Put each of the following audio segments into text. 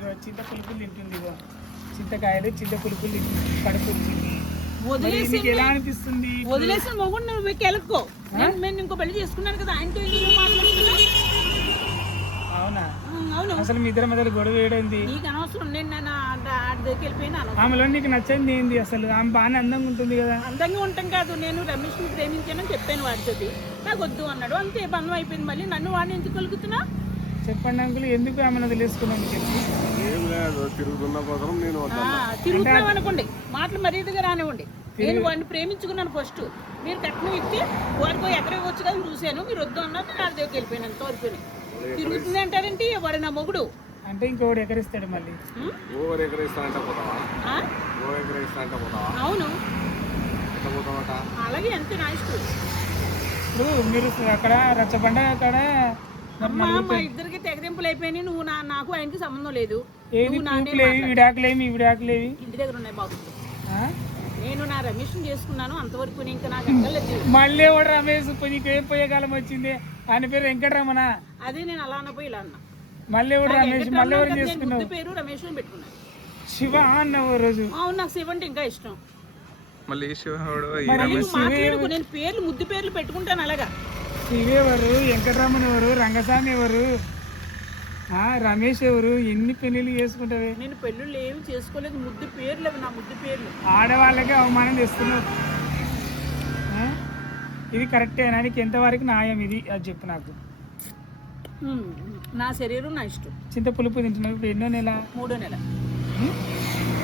ఇగో చింత పులుపులు తింటుంది ఇగో చింతకాయలు చింత పులుపులు తింటుంది. వదిలేసి ఎలా అనిపిస్తుంది వదిలేసిన మొగుడు నువ్వు కెలుక్కో నేను ఇంకో పెళ్ళి చేసుకున్నాను కదా ఆయనతో అవునా? అవును. అసలు మీ ఇద్దరి మధ్యలో గొడవ ఏడైంది నీకు అనవసరం నేను దగ్గరికి వెళ్ళిపోయినా అనవసరం. ఆమెలో నీకు నచ్చింది ఏంది అసలు? ఆమె బాగానే అందంగా ఉంటుంది కదా. అందంగా ఉంటాం కాదు నేను రమేష్ని ప్రేమించానని చెప్పాను వాడితోటి. నాకు వద్దు అన్నాడు. అంతే బంధం అయిపోయింది మళ్ళీ. నన్ను వాడిని ఎందుకు కలుగుతున్నా చెప్పండి అంకుల్ ఎందుకు ఆమెను వదిలేసుకున్నాను చెప్పి. ఏం లేదు తిరుగుతున్న కోసం నేను తిరుగుతున్నాం అనుకోండి. మాటలు మర్యాదగా రానివ్వండి. నేను వాడిని ప్రేమించుకున్నాను ఫస్ట్ మీరు కట్నం ఇచ్చి వాడికి ఎక్కడ వచ్చు కదా చూశాను. మీరు వద్దు అన్నారు నా దగ్గరికి వెళ్ళిపోయాను అంతవరకు తిరుగుతుంది అంటారేంటి? వాడు నా మొగుడు. అంటే ఇంకోటి ఎకరిస్తాడు మళ్ళీ? ఓవర్ ఎకరేస్తానంటే పోతావా? ఆ? ఓవర్ ఎకరేస్తానంటే పోతావా? అవును. అలాగే అంతే నా ఇష్టం. ఇప్పుడు మీరు అక్కడ రచ్చబండ అక్కడ అమ్మా మా ఇద్దరికి తెగదింపులు అయిపోయినాయి. నువ్వు నా నాకు ఆయనకి సంబంధం లేదు. ఏది? నువ్వు నా పూకులేవి విడాకులేమి ఈ విడాకులేవి ఇంటి దగ్గర ఉన్నాయి బాబు. ఆ? నేను నా రమేష్ని చేసుకున్నాను అంతవరకు ఇంకా నాకు ఎక్కలేదు మళ్ళీ కూడా రమేష్? పోయి నీకు ఏం పోయే కాలం వచ్చింది. ఆయన పేరు వెంకటరమణ. అదే నేను అలా అన్నపోయి ఇలా అన్నా. మళ్ళీ కూడా రమేష్? మళ్ళీ ఎవరు నేను చేసుకున్నావు? ముద్దు పేరు రమేష్ అని పెట్టుకున్నాను. శివ అన్నావు ఓ రోజు. అవును నాకు శివ అంటే ఇంకా ఇష్టం. మళ్ళీ శివుడు మరి నువ్వు మాట్లాడుకో నేను పేర్లు ముద్దు పేర్లు పెట్టుకుంటాను అలాగా. శివ ఎవరు? వెంకటరమణ ఎవరు? రంగస్వామి ఎవరు? రమేష్ ఎవరు? ఎన్ని పెళ్ళిళ్ళు చేసుకుంటావే? నేను పెళ్ళిళ్ళు ఏమి చేసుకోలేదు. ముద్దు పేర్లు అవి నా ముద్దు పేర్లు. ఆడవాళ్ళకే అవమానం తెస్తున్నావు ఆ? ఇది కరెక్టేనా నీకు ఎంతవరకు న్యాయం ఇది? అది చెప్పు నాకు. ఉమ్, నా శరీరం నా ఇష్టం. చింత పులుపు తింటున్నావు ఇప్పుడు ఎన్నో నెల? మూడో నెల?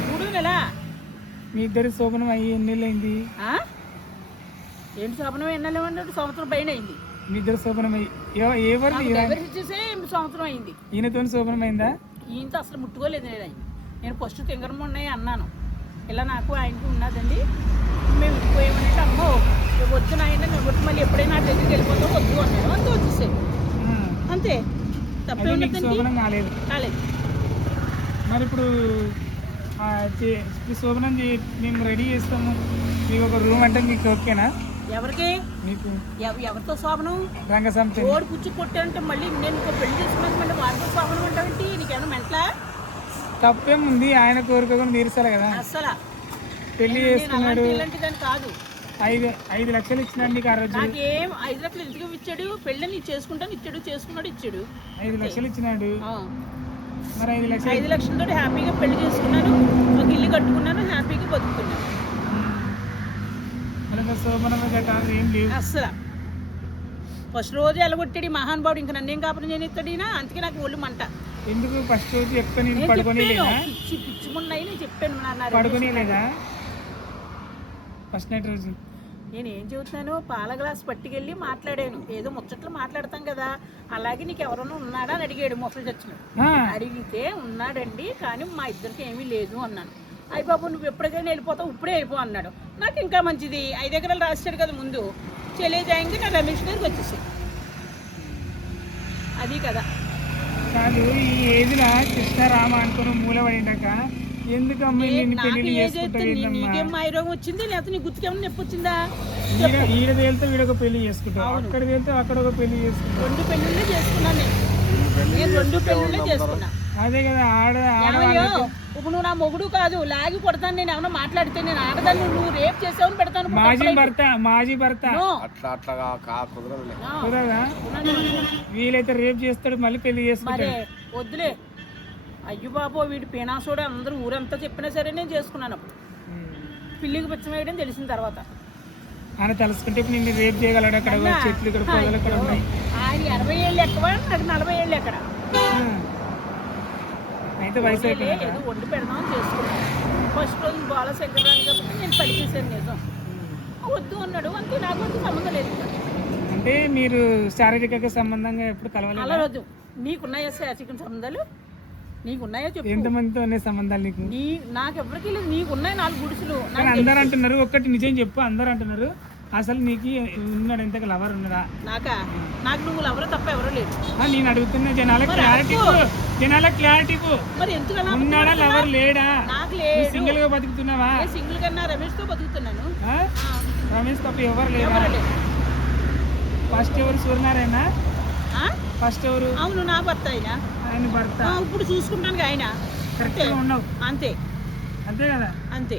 మూడో నెల? మీ ఇద్దరి శోభనం అయ్యి ఎన్ని నెలలు అయింది ఆ? ఏంటి శోభనం? ఎన్నెల సంవత్సరం పైన అయింది. మీ ఇద్దరు శోభనం అయ్యి ఎవ- ఎవరు నాకు డైవర్స్ ఇచ్చేసే సంవత్సరం అయింది. ఈయనతో శోభనం అయిందా ఈయనతో అసలు ముట్టుకోలేదు నేను. ఆయన నేను ఫస్ట్ తింగరం ఉన్నాయి అన్నాను. ఇలా నాకు ఆయనకి ఉన్నదండి. మేము ఇచ్చిపోయామంటే అమ్మో నాయన నేను వద్దు మళ్ళీ ఎప్పుడైనా దగ్గరికి వెళ్ళిపోతావు వద్దు అన్నాడు అంతే వచ్చేసాయి. అంతే. తప్పే ఉన్నదండి కాలేదు. కాలేదు. మరి ఇప్పుడు శోభనం మేము రెడీ చేస్తాము. మీకు ఒక రూమ్ అంటే మీకు ఓకేనా? ఎవరికి? ఎవరితో శోభనం? ఓడి పుచ్చి కొట్టానంటే మళ్ళీ నేను ఇంకో పెళ్ళి చేసుకున్నాక మళ్ళీ వాడితో శోభనం అంటావేంటి? నీకేమైనా మెంట్లా? తప్పేముంది ఆయన కోరిక కూడా తీర్చాలి కదా. అస్సలు. పెళ్ళి నేను చేసుకున్నాడు. ఇలాంటి దాన్ని కాదు. ఐదు ఐదు లక్షలు ఇచ్చినాడు నీకు ఆ రోజు. నాకేం ఐదు లక్షలు ఎందుకు ఇచ్చాడు? పెళ్ళి నీ చేసుకుంటాను ఇచ్చాడు చేసుకున్నాడు ఇచ్చాడు. ఐదు లక్షలు ఇచ్చినాడు. మరి ఐదు లక్షలు ఐదు లక్షలతో హ్యాపీగా పెళ్ళి చేసుకున్నాను ఒక ఇల్లు కట్టుకున్నాను హ్యాపీగా బతుకున్నాను మరి ఇంకా శోభనం గట్రా ఏం లేవు అస్సలు. ఫస్ట్ రోజు ఎలగొట్టాడు మహానుభావుడు? ఇంకా నన్నేం కాపురం చేయనిస్తాడు ఈయన? అందుకే నాకు ఒళ్ళు మంట. ఎందుకు ఫస్ట్ రోజు ఎక్కువ నేను పడుకొని పిచ్చి నేను చెప్పాను పడుకొని లేదా? ఫస్ట్ నైట్ రోజు. నేను ఏం చెబుతున్నాను? పాల గ్లాస్ పట్టుకెళ్ళి మాట్లాడాను. ఏదో ముచ్చట్లు మాట్లాడతాం కదా. అలాగే నీకు ఎవరైనా ఉన్నాడా అని అడిగాడు మొసలు చచ్చినాడు ఆ, అడిగితే ఉన్నాడండి కానీ మా ఇద్దరికి ఏమీ లేదు అన్నాను. అయ్య బాబు నువ్వు ఎప్పటికైనా వెళ్ళిపోతావు ఇప్పుడే వెళ్ళిపో అన్నాడు. నాకు ఇంకా మంచిది. ఐదు ఎకరాలు రాశాడు కదా ముందు. చెలేజాయింది నా రమేష్ దగ్గరికి వచ్చేసి అది కదా. కాదు ఈ ఏజ్లో కృష్ణ రామ అనుకుని మూల పడిందాక ఎందుకు అమ్మాయి నిన్ను నాకు పెళ్ళి ఏజ్ అయితే చేసుకుంటావు నీ- ఏందమ్మా? నీకేం మాయరోగం వచ్చింది? లేకపోతే నీ గుర్తుకేమన్నా నొప్పి వచ్చిందా? ఈడ ఈడ తేలితే వీడొక పెళ్ళి చేసుకుంటావు అక్కడ తేలితే అక్కడ ఒక పెళ్ళి చేసుకుంటావు రెండు పెళ్ళిళ్ళే చేసుకున్నాను నేను. నేను రెండు పెళ్ళిళ్ళే చేసుకున్నా. అదే కదా ఆడ ఆడ ఇప్పుడు నువ్వు నా మొగుడు కాదు. లాగి కొడతాను నేను. ఏమన్నా మాట్లాడితే నేను ఆడదాన్ని నువ్వు రేప్ చేసావని పెడతాను మాజీ భర్త మాజీ భర్త. అట్లా అట్లా కుదరదా. వీలైతే రేపు చేస్తాడు మళ్ళీ పెళ్ళి మరి చేసుకుంటాడు వద్దులే. అయ్యో బాబో వీడి పీనాసోడు? అందరూ ఊరంతా చెప్పినా సరే నేను చేసుకున్నాను అప్పుడు. పిల్లికి పిచ్చం వేయడం తెలిసిన తర్వాత. ఆయన తలుసుకుంటే ఇప్పుడు నిన్ను రేపు చేయగలడు అక్కడ. చెట్లు ఇక్కడ పొలాలు ఇక్కడ ఉన్నాయి. ఆయన ఎనభై ఏళ్ళు ఎక్కువ? నాకు నలభై ఏళ్ళు ఎక్కడ. అయితే వయసు ఏదో వండి పెడదాం చేసుకున్నాను ఫస్ట్ రోజు బాల శంకరాలు కాబట్టి నేను పలికేసాను నిజం. వద్దు అన్నాడు. అంతే నాకు అంత సంబంధం లేదు. అంటే మీరు శారీరక సంబంధంగా ఎప్పుడు కలవలేదు? అలా వద్దు నీకున్నాయా శాచికం సంబంధాలు? నీకున్నాయా చెప్పు. ఎంతమందితో ఉన్నాయి సంబంధాలు నీకు? నీ నాకు ఎవరికి లేదు. నీకున్నాయి నాలుగు గుడిసెలు. అందరు అంటున్నారు. ఒక్కటి నిజం చెప్పు. అందరు అంటున్నారు. అసలు నీకు ఉన్నాడు ఎంత లవర్ ఉన్నదా నాకా? నాకు నువ్వు ఎవరో తప్ప ఎవరో లేదు నేను అడుగుతున్న జనాల క్లారిటీ జనాల క్లారిటీ మరి ఎందుకు అలా ఉన్నాడా? లవర్ లేడా? నాకు లేదు. సింగిల్గా బతుకుతున్నావా? నేను సింగిల్ కన్నా రమేష్తో బతుకుతున్నాను రమేష్ తప్ప ఎవరు లేరా? లేదు ఫస్ట్ ఎవరు? సూర్యనారాయణ? ఆ? ఫస్ట్ ఎవరు? అవును నా భర్త అయినా ఆ, ఆయన భర్త. ఆ, ఇప్పుడు చూసుకుంటాను ఆయన. కరెక్ట్గా ఉండవు అంతే. అంతే కదా? అంతే.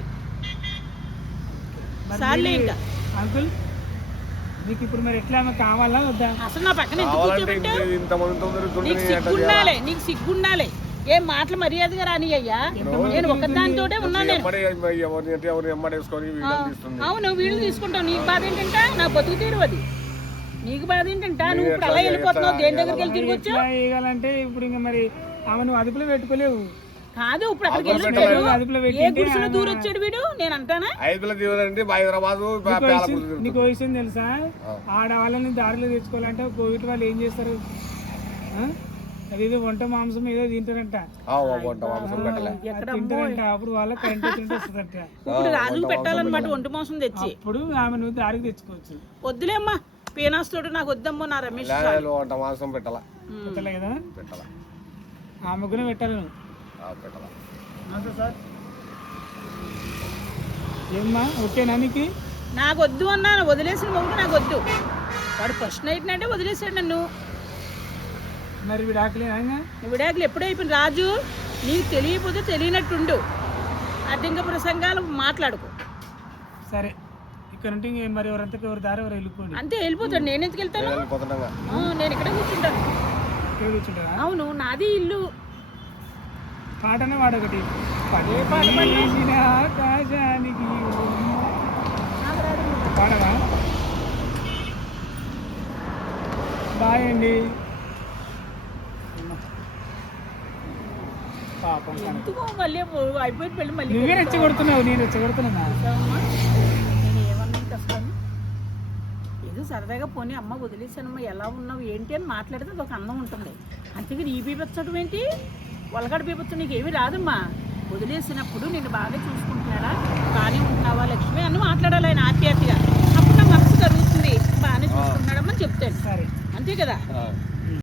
సార్లే ఇంకా. అంకుల్? మీకు ఇప్పుడు మరి ఎట్లా ఆమె కావాలా వద్దా? అసలు నా పక్కన ఎందుకు కావాలంటే కూర్చోబెట్టావు? ఇంత- ఇంతమందితో తిరుగుతుంటే నీకు నేను ఎట్లా చేయాలా? సిగ్గుండాలి నీకు సిగ్గుండాలి. ఏం మాటలు మర్యాదగా రాని అయ్యా? నేను ఒక్కదానితోటే ఉన్నాను నేను ఎమ్మడే ఎవరిని అంటే ఎవరిని ఎమ్మడేసుకొని ఆ, వీడియోలు తీస్తుంది. అవును వీళ్ళు తీసుకుంటావు. నీకు బాధ ఏంటంటే నా బతుకు తీరు అది. నీకు బాధ ఏంటంటే నువ్వు ఇప్పుడు అలా వెళ్ళిపోతున్నావు దేని దగ్గరికి వెళ్ళి తిరిగి వచ్చావు? ఎట్లా వేయగలంటే ఇప్పుడు ఇంకా మరి ఆమెను అదుపులో పెట్టుకోలేవు. కాదు ఇప్పుడు అక్కడికి వెళ్ళి ఏ గుడిసెలో దూరం వచ్చాడు వీడు? నేను అంటానా? ఐదుల దీవులంటే హైదరాబాద్ నీకు విషయం- తెలుసా? ఆడవాళ్ళని దారిలో తెచ్చుకోవాలంటే కోవిడ్ వాళ్ళు ఏం చేస్తారు? అదేదో వంట మాంసం ఏదో తింటారంట. వంట తింటారంట అప్పుడు వాళ్ళకి కరెంట్ వస్తుందంట. ఇప్పుడు రాజుకు పెట్టాలన్నమాట ఒంటి మోసం తెచ్చి. అప్పుడు ఆమె నువ్వు దారికి తెచ్చుకోవచ్చు. వద్దులేమ్మా పీనాస్తోడు నాకు వద్దమ్మో నా రమేష్ వంట మాంసం పెట్టాల. పెట్టలే కదా? పెట్టాల. ఆమె కూడా పెట్టాలి నువ్వు. ఆ, పెట్టాల ఏమ్మా ఓకేనా నీకు? నాకు వద్దు అన్నాను వదిలేసిన మొగ్గు నాకు వద్దు వాడు ఫస్ట్ నైట్ అంటే వదిలేసాడు నన్ను. మరి విడాకులు ఎప్పుడు అయిపోయింది రాజు. నీకు తెలియకపోతే తెలియనట్టుండు. అడ్డంక ప్రసంగాలు మాట్లాడుకో. సరే. ఇక్కడ నుండి ఇంక మరి ఎవరంతకు ఎవరు దారి ఎవరు వెళ్ళిపోండి. అంతే వెళ్ళిపోతాడు. నేను ఎందుకు వెళ్తాను నేను ఇక్కడే కూర్చుంటాను? ఇక్కడ కూర్చుంటారా అవును నాది ఇల్లు. పాటనే వాడొకటి ఏ పాట ఆకాశానికి పాడవా? బాయ్ అండి పాపం మళ్ళీ అయిపోయి పెళ్ళి మళ్ళీ నువ్వే రెచ్చగొడుతున్నావు నేను రెచ్చగొడుతున్నా సరదాగా పోనీ అమ్మ వదిలేసానమ్మా ఎలా ఉన్నావు ఏంటి అని మాట్లాడితే ఒక అందం ఉంటుంది. అంతేగాని ఈ బీభత్సడం ఏంటి? వలగడ బీభత్సం నీకు ఏమీ రాదమ్మా. వదిలేసినప్పుడు నేను బాగా చూసుకుంటున్నాడా? బాగానే ఉంటున్నావా లక్ష్మి? అని మాట్లాడాలి ఆయన ఆప్యాయతగా అప్పుడు నా మనసు జరుగుతుంది. బాగానే చూసుకుంటున్నాడమ్మా చెప్తాను సరే. అంతే కదా.